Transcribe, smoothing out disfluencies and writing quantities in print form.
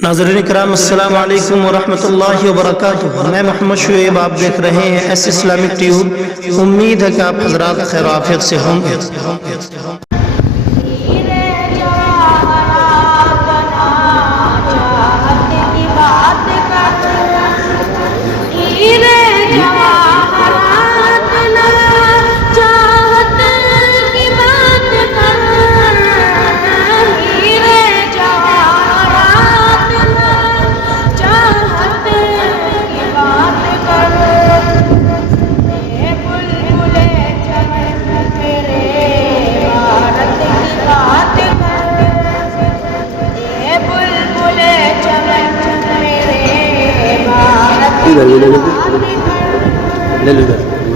नाज़रीन किराम अस्सलाम वालेकुम वरहमतुल्लाहि वबरकातुहू। मैं मोहम्मद शुएब, आप देख रहे हैं एस इस्लामिक ट्यूब। उम्मीद है कि आप हजरात खैर आफियत से होंगे। ले लो इधर।